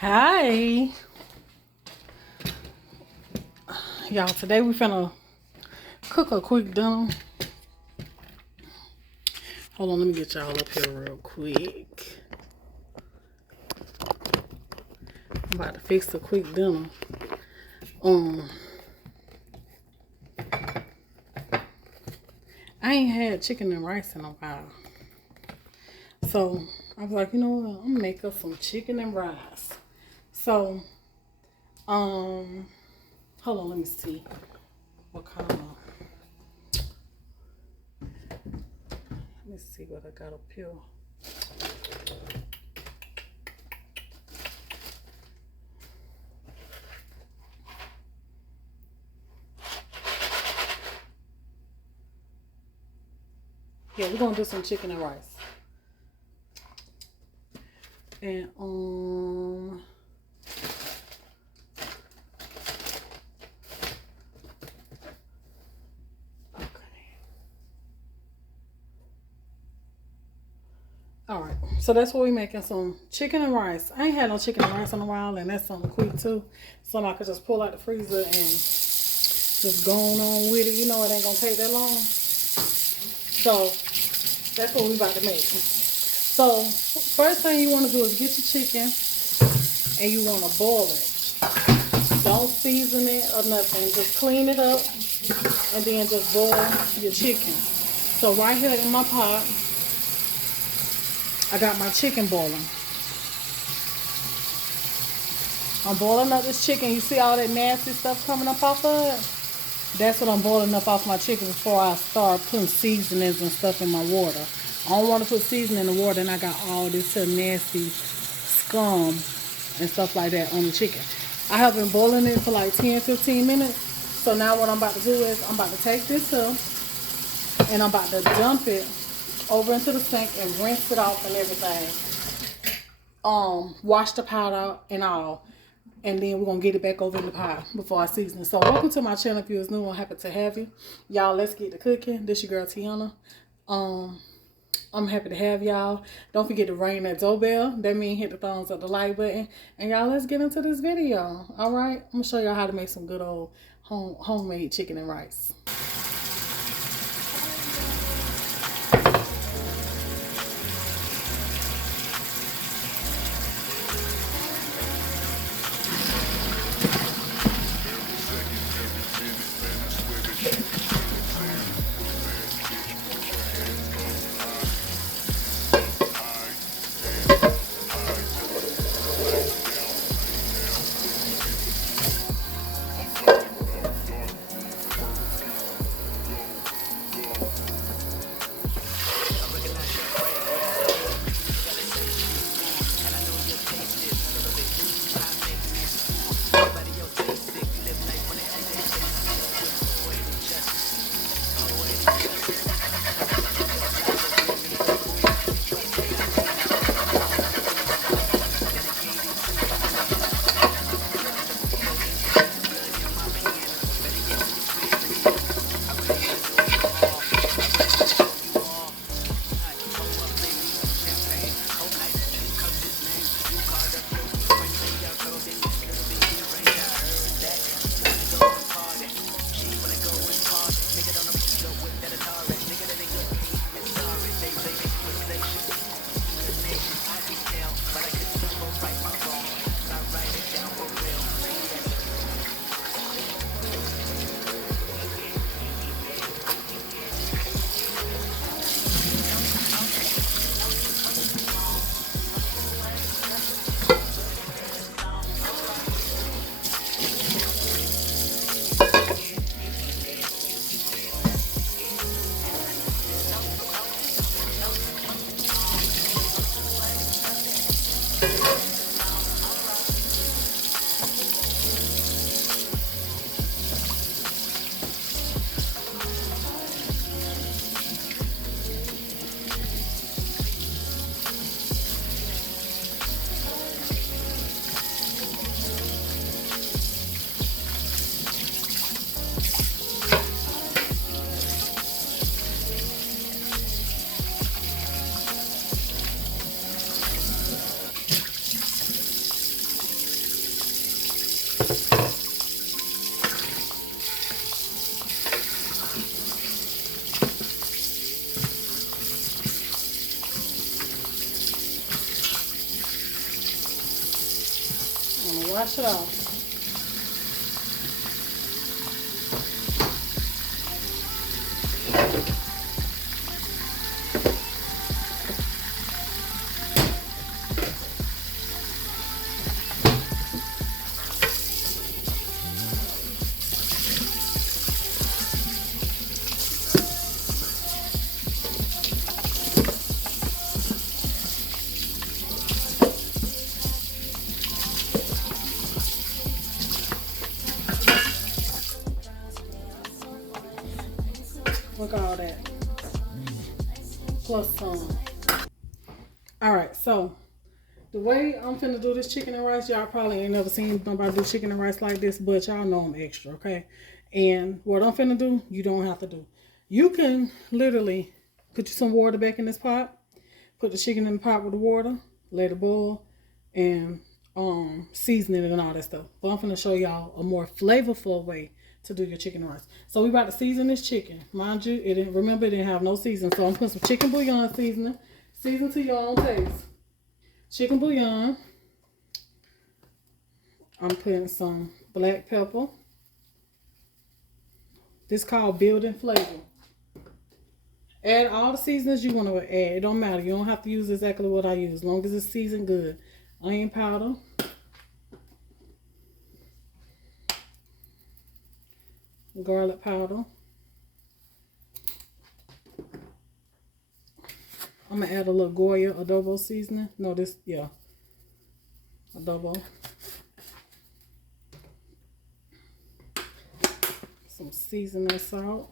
Hi, y'all. Today we finna cook a quick dinner. Hold on, let me get y'all up here real quick. I'm about to fix a quick dinner. I ain't had chicken and rice in a while, so I was like, you know what? I'm gonna make us some chicken and rice. So, hold on, let me see what kind of. Let me see what I got up here. Yeah, we're gonna do some chicken and rice. And all right, so that's what we're making, some chicken and rice. I ain't had no chicken and rice in a while, and that's something quick too. Something I could just pull out the freezer and just go on with it. You know, it ain't gonna take that long. So that's what we about to make. So first thing you want to do is get your chicken and you want to boil it. Don't season it or nothing. Just clean it up and then just boil your chicken. So right here in my pot, I got my chicken boiling. I'm boiling up this chicken. You see all that nasty stuff coming up off of it? That's what I'm boiling up off my chicken before I start putting seasonings and stuff in my water. I don't want to put seasoning in the water and I got all this nasty scum and stuff like that on the chicken. I have been boiling it for like 10-15 minutes. So now what I'm about to do is I'm about to take this up and I'm about to dump it over into the sink and rinse it off and everything. Wash the pot out and all. And then we're going to get it back over in the pot before I season it. So welcome to my channel if you're new. I'm happy to have you. Y'all, let's get to cooking. This your girl Tiana. I'm happy to have y'all. Don't forget to ring that doorbell. That means hit the thumbs up, the like button. And y'all, let's get into this video. All right? I'm going to show y'all how to make some good old homemade chicken and rice. I'm gonna wash it off. Look at all that. Plus some. Alright, so the way I'm finna do this chicken and rice, y'all probably ain't never seen nobody do chicken and rice like this, but y'all know I'm extra, okay? And what I'm finna do, you don't have to do. You can literally put you some water back in this pot, put the chicken in the pot with the water, let it boil, and season it and all that stuff. But I'm finna show y'all a more flavorful way to do your chicken and rice. So we about to season this chicken. Mind you, it didn't have no season. So I'm putting some chicken bouillon seasoning. Season to your own taste. Chicken bouillon. I'm putting some black pepper. This is called building flavor. Add all the seasonings you want to add. It don't matter. You don't have to use exactly what I use. As long as it's seasoned good. Onion powder. Garlic powder. I'm going to add a little Goya adobo seasoning. No, adobo. Some seasoning salt.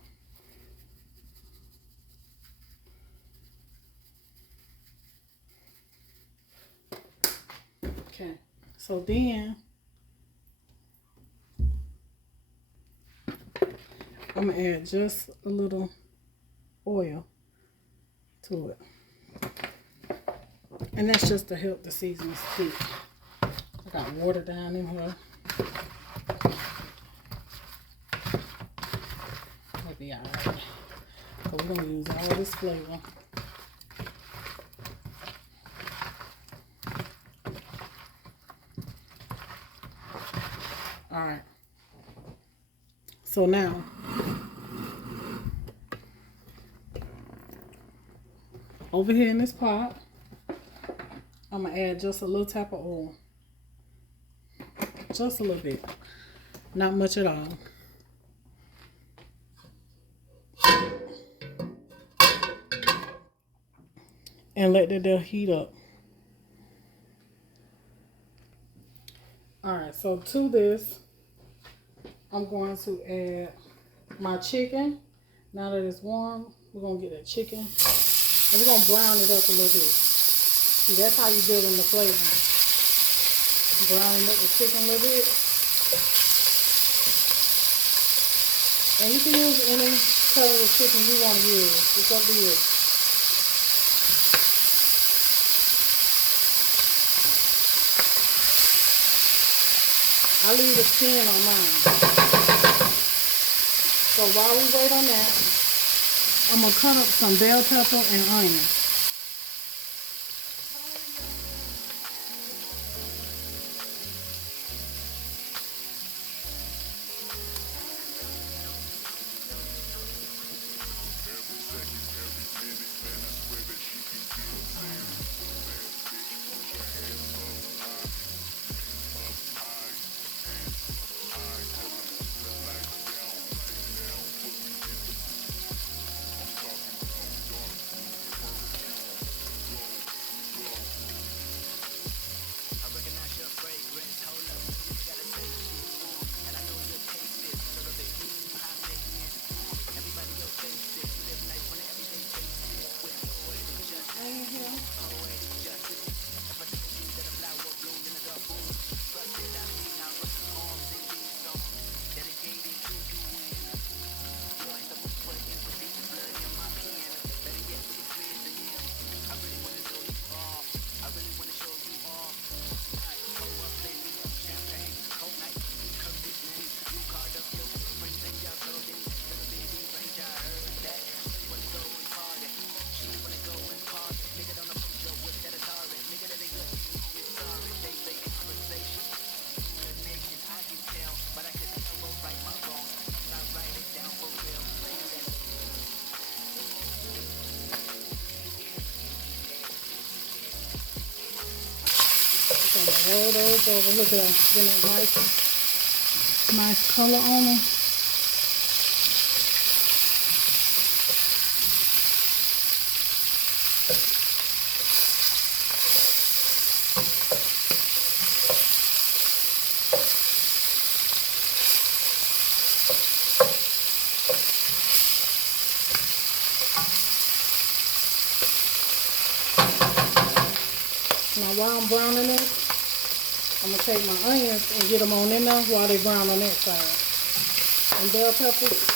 Okay, so then I'm going to add just a little oil to it. And that's just to help the seasoning stick. I got water down in here. That'll be alright. So we're going to use all of this flavor. Alright. So now, over here in this pot, I'm going to add just a little tap of oil. Just a little bit. Not much at all. And let that heat up. Alright, so to this, I'm going to add my chicken. Now that it's warm, we're going to get that chicken. And we're going to brown it up a little bit. See, that's how you build in the flavor. Browning up the chicken a little bit. And you can use any color of chicken you want to use. It's up to you. I leave the skin on mine. So while we wait on that, I'm going to cut up some bell pepper and onion. So roll those over. Look at them. Getting that nice color on them. Now while I'm browning it, I'm going to take my onions and get them on in there while they brown on that side. And bell peppers.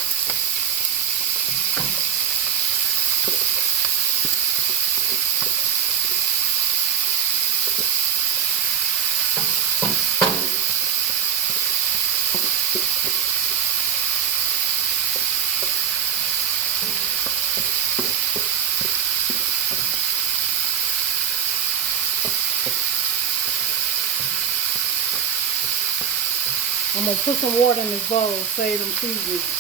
I'm going to put some water in this bowl, save them seasonings.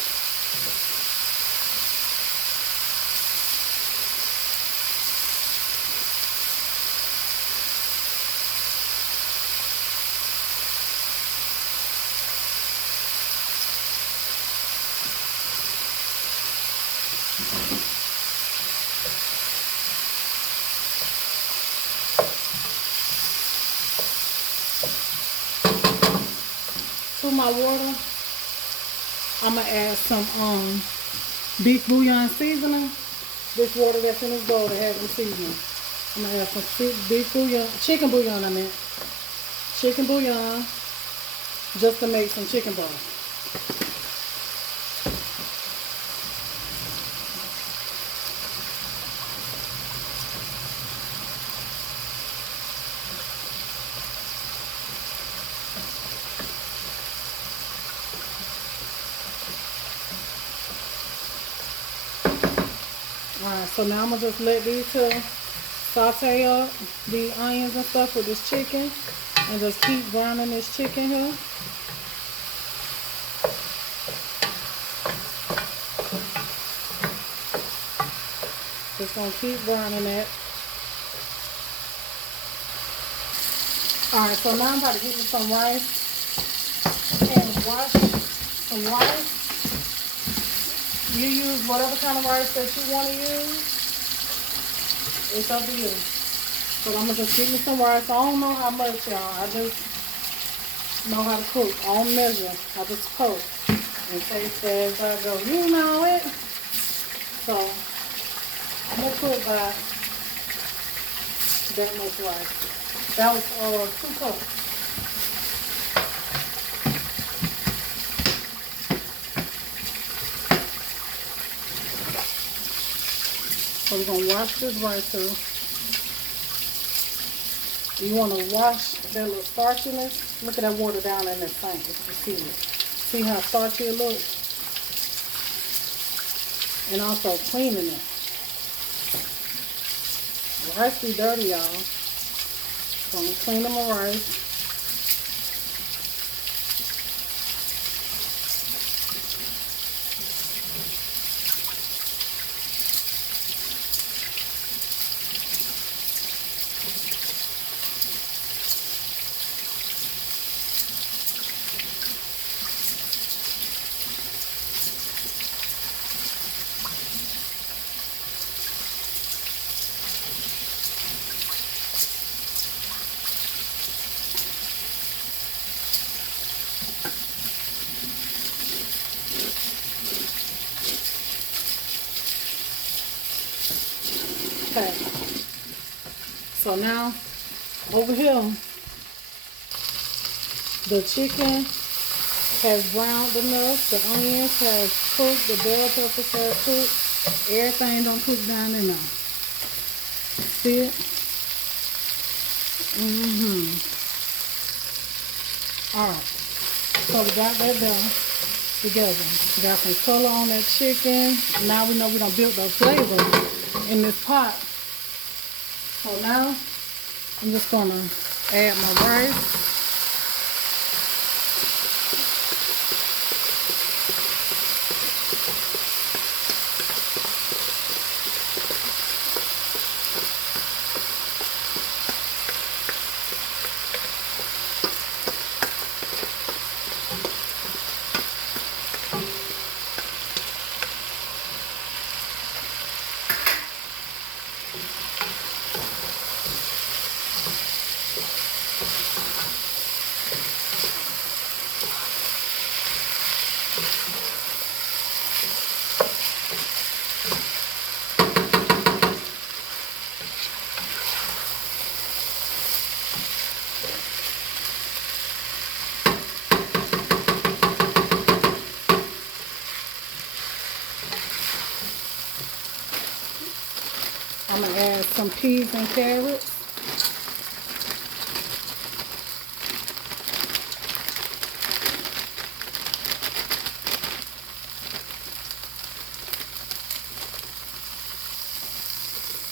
To my water, I'm going to add some beef bouillon seasoning. This water that's in this bowl that has them seasoning. I'm going to add some beef bouillon, chicken bouillon I meant. Chicken bouillon, just to make some chicken broth. Alright, so now I'm going to just let these two saute up the onions and stuff with this chicken. And just keep browning this chicken here. Just going to keep browning it. Alright, so now I'm about to get me some rice and wash some rice. You use whatever kind of rice that you want to use. It's up to you. So I'm going to just get me some rice. I don't know how much, y'all. I just know how to cook. I don't measure. I just cook and taste as I go. You know it. So I'm going to put about that much rice. That was 2 cups. So we're going to wash this rice too. You want to wash that little starchiness. Look at that water down in that sink if you see it. See how starchy it looks? And also cleaning it. Rice be dirty, y'all. So I'm cleaning my rice. Okay, so now over here, the chicken has browned enough, the onions have cooked, the bell peppers have cooked, everything don't cook down in there. See it? Alright, so we got that done together. We got some color on that chicken. Now we know we done built those flavors in this pot. So now I'm just gonna add my rice. some peas and carrots.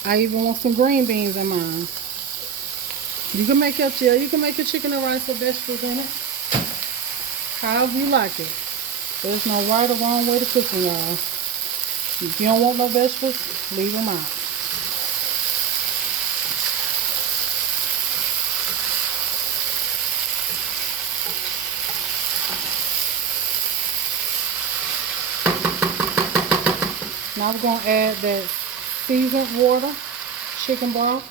I even want some green beans in mine. You can make your chicken and rice with vegetables in it. However you like it. There's no right or wrong way to cook them, y'all. If you don't want no vegetables, leave them out. Now we're going to add that seasoned water, chicken broth.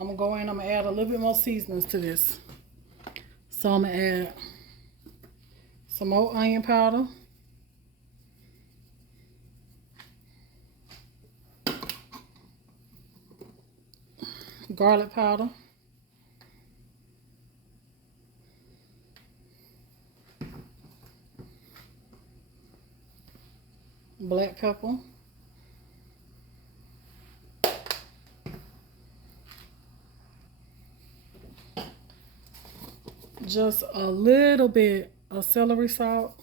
I'm going to go in, I'm going to add a little bit more seasonings to this. So I'm going to add some more onion powder. Garlic powder. Black pepper. Just a little bit of celery salt.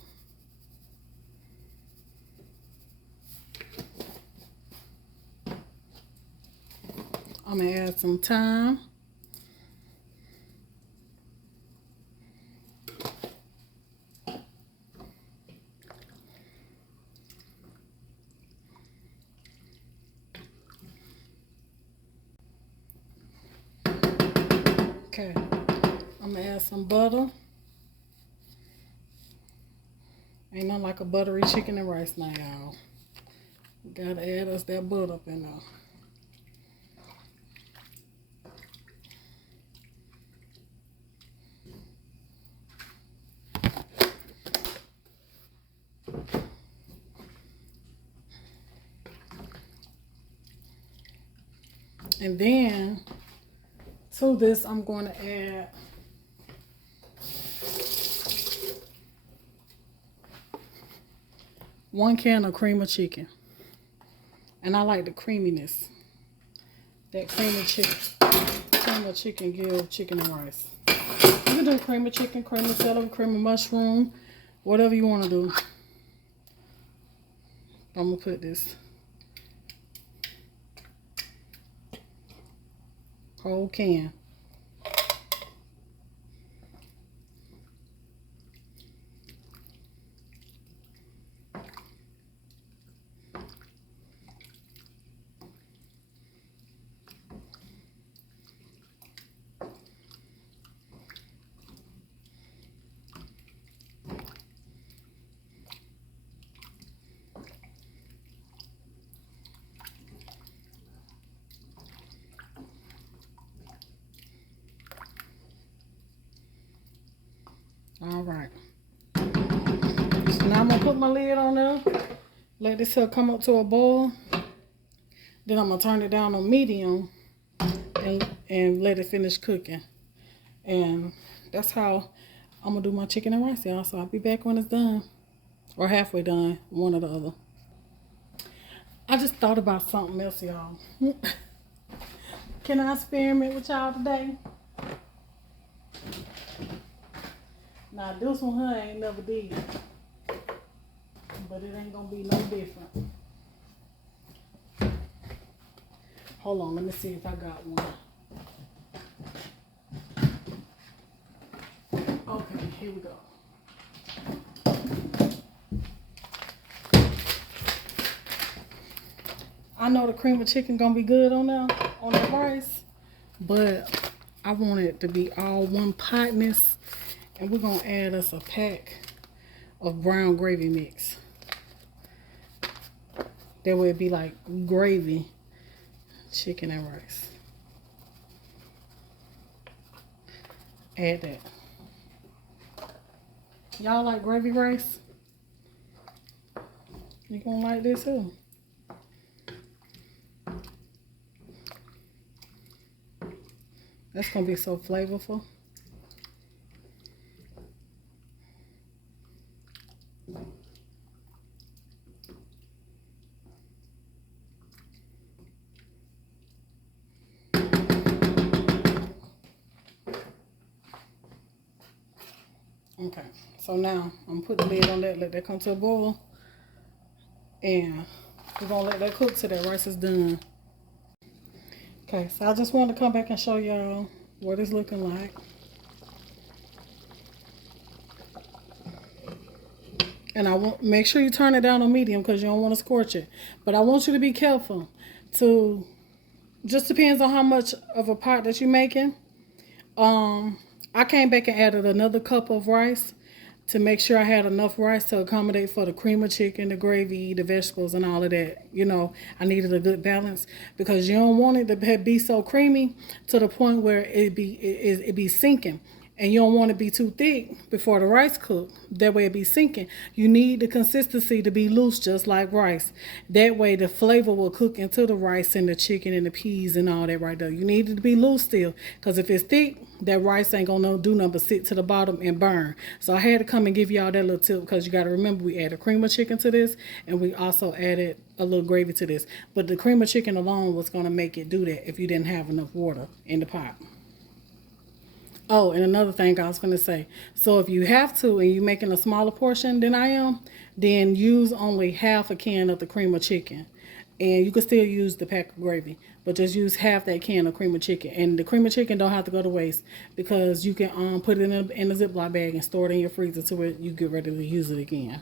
I'm going to add some thyme. Okay, I'm going to add some butter. Ain't nothing like a buttery chicken and rice now, y'all. Gotta add us that butter up in there. And then to this, I'm going to add one can of cream of chicken. And I like the creaminess. That cream of chicken give chicken and rice. You can do cream of chicken, cream of celery, cream of mushroom, whatever you want to do. I'm going to put this whole can. All right. So now I'm going to put my lid on there. Let this here come up to a boil. Then I'm going to turn it down on medium and let it finish cooking. And that's how I'm going to do my chicken and rice, y'all. So I'll be back when it's done. Or halfway done. One or the other. I just thought about something else, y'all. Can I experiment with y'all today? Now this one here I ain't never did. But it ain't gonna be no different. Hold on, let me see if I got one. Okay, here we go. I know the cream of chicken gonna be good on that rice, but I want it to be all one potness. And we're going to add us a pack of brown gravy mix. That way it'd be like gravy, chicken and rice. Add that. Y'all like gravy rice? You gonna like this too. That's gonna be so flavorful. Okay, so now I'm gonna put the lid on that, let that come to a boil, and we're gonna let that cook till that rice is done. Okay, so I just wanted to come back and show y'all what it's looking like. And I want make sure you turn it down on medium because you don't want to scorch it. But I want you to be careful to, just depends on how much of a pot that you're making. I came back and added another cup of rice to make sure I had enough rice to accommodate for the cream of chicken, the gravy, the vegetables, and all of that. You know, I needed a good balance because you don't want it to be so creamy to the point where it be sinking. And you don't want to be too thick before the rice cook. That way it be sinking. You need the consistency to be loose just like rice. That way the flavor will cook into the rice and the chicken and the peas and all that right there. You need it to be loose still. Because if it's thick, that rice ain't going to do nothing but sit to the bottom and burn. So I had to come and give y'all that little tip because you got to remember we added cream of chicken to this. And we also added a little gravy to this. But the cream of chicken alone was going to make it do that if you didn't have enough water in the pot. Oh, and another thing I was going to say. So if you have to and you're making a smaller portion than I am, then use only half a can of the cream of chicken. And you can still use the pack of gravy, but just use half that can of cream of chicken. And the cream of chicken don't have to go to waste because you can put it in a Ziploc bag and store it in your freezer till you get ready to use it again.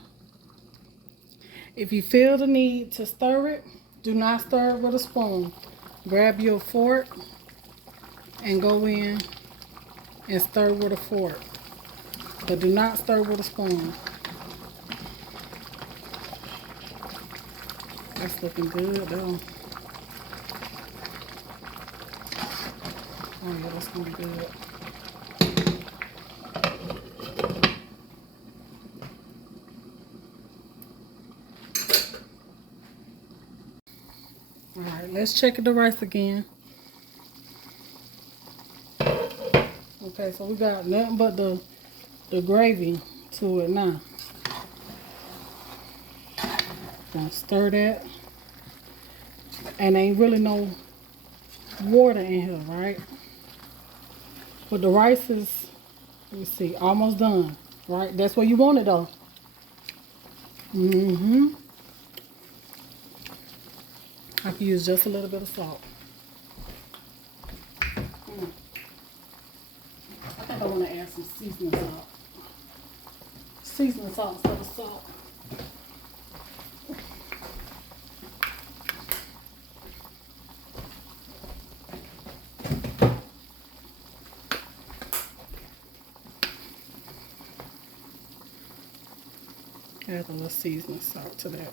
If you feel the need to stir it, do not stir it with a spoon. Grab your fork and go in and stir with a fork, but do not stir with a spoon. That's looking good though. Oh yeah, that's gonna be good. All right, let's check the rice again. Okay, so we got nothing but the gravy to it now. Gonna stir that. And ain't really no water in here, right? But the rice is, let me see, almost done, right? That's where you want it though. I can use just a little bit of salt. I think I want to add some seasoning salt. Seasoning salt instead of salt. Add a little seasoning salt to that.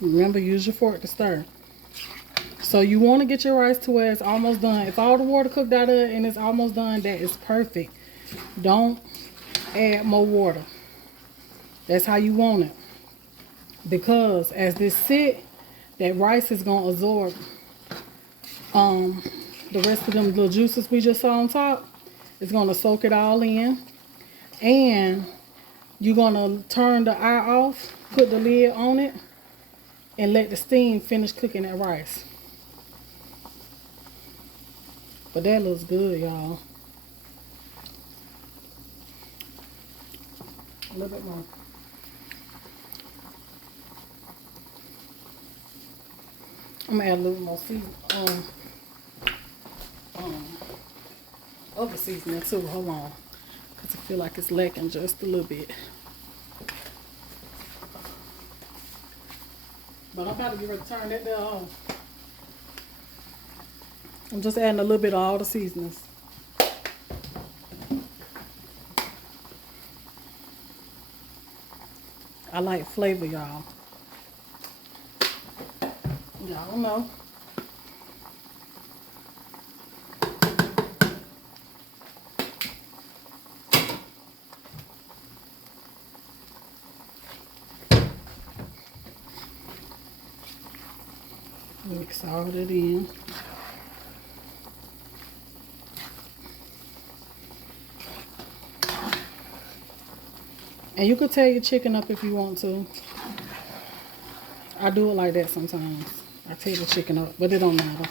Remember, use your fork to stir. So you want to get your rice to where it's almost done. If all the water cooked out of it and it's almost done, that is perfect. Don't add more water. That's how you want it. Because as this sit, that rice is going to absorb the rest of them little juices we just saw on top. It's going to soak it all in. And you're going to turn the eye off, put the lid on it, and let the steam finish cooking that rice. But that looks good, y'all. A little bit more. I'm gonna add a little more other seasoning too. Hold on, cause I feel like it's lacking just a little bit. But I'm about to get ready to turn that there on. I'm just adding a little bit of all the seasonings. I like flavor, y'all. Y'all know. Mix all that in. And you could tear your chicken up if you want to. I do it like that sometimes. I tear the chicken up, but it don't matter.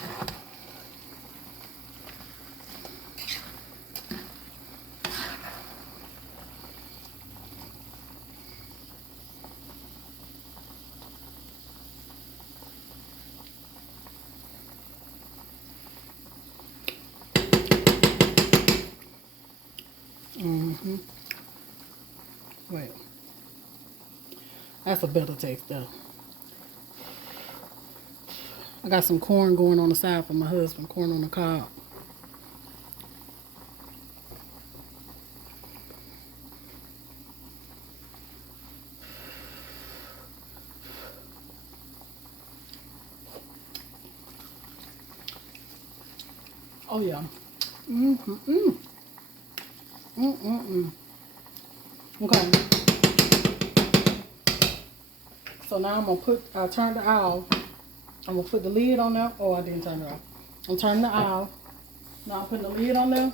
Wait. That's a better taste though. I got some corn going on the side for my husband. Corn on the cob. Oh yeah. Okay. So now I turned the owl. I'm gonna put the lid on there. Oh, I didn't turn it off. I'm turning the owl. Now I'm putting the lid on there.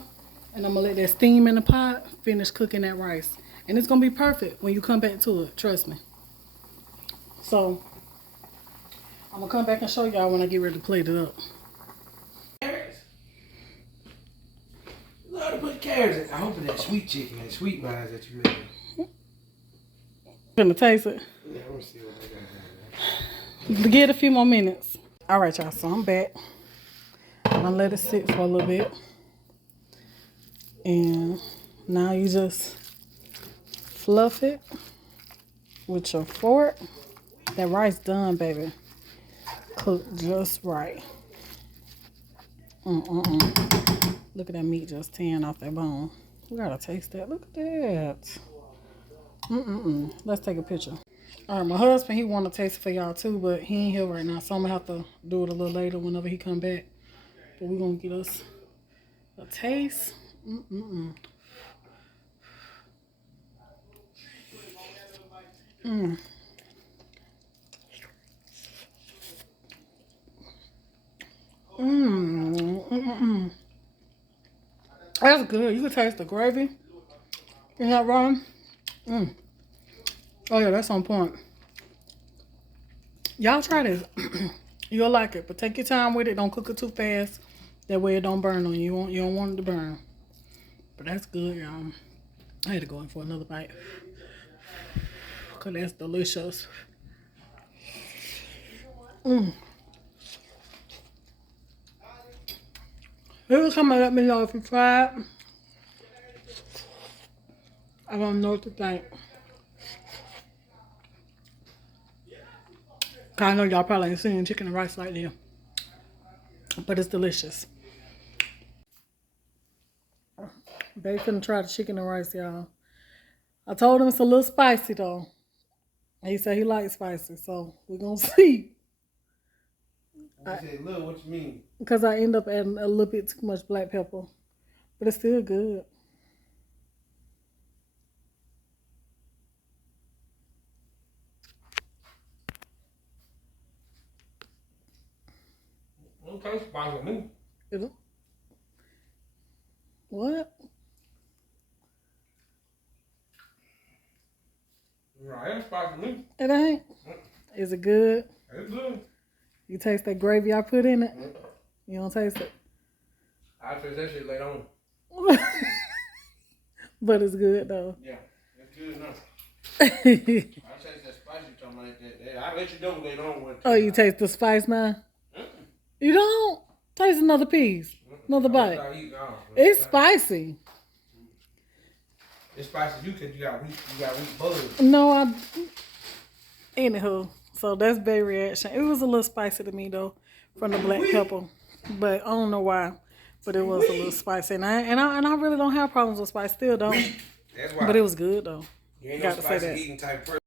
And I'm gonna let that steam in the pot finish cooking that rice. And it's gonna be perfect when you come back to it, trust me. So I'm gonna come back and show y'all when I get ready to plate it up. Carrots. Love to put carrots in. I hope it's that sweet chicken, that sweet vibes that you really. Gonna taste it. Yeah, I'm gonna see what they got. Give it a few more minutes. All right, y'all. So I'm back. I'm gonna let it sit for a little bit. And now you just fluff it with your fork. That rice done, baby. Cooked just right. Look at that meat just tearing off that bone. We gotta taste that. Look at that. Let's take a picture. All right, my husband, he want to taste it for y'all too, but he ain't here right now, so I'm gonna have to do it a little later whenever he come back. But we're gonna get us a taste. That's good. You can taste the gravy. Isn't that wrong? Oh yeah, that's on point. Y'all try this. You'll like it, but take your time with it. Don't cook it too fast. That way it don't burn on you. You don't want it to burn. But that's good, y'all. I had to go in for another bite. Cause that's delicious. Leave a comment, let me know if you tried. I don't know what to think. I know y'all probably ain't seen chicken and rice like that, but it's delicious. They finna try the chicken and rice, y'all. I told him it's a little spicy though. He said he likes spicy, so we're gonna see. I said, look, what you mean? Because I end up adding a little bit too much black pepper, but it's still good. Okay, spicy to me. Is it? What? Right, it's spicy to me. It ain't. Is it good? It's good. You taste that gravy I put in it? You don't taste it? I taste that shit later on. But it's good though. Yeah, it's good enough. I taste that spicy something like that. I'll let you know later on. Oh, you taste the spice now? You don't? Taste another piece. Another bite. It's spicy. It's spicy you because you got weak butter. No, anywho, so that's Bay reaction. It was a little spicy to me though, from the black pepper, but I don't know why, but it was a little spicy, and I really don't have problems with spice, still don't. That's why. But it was good though. You ain't Got no to say spicy that. eating type person.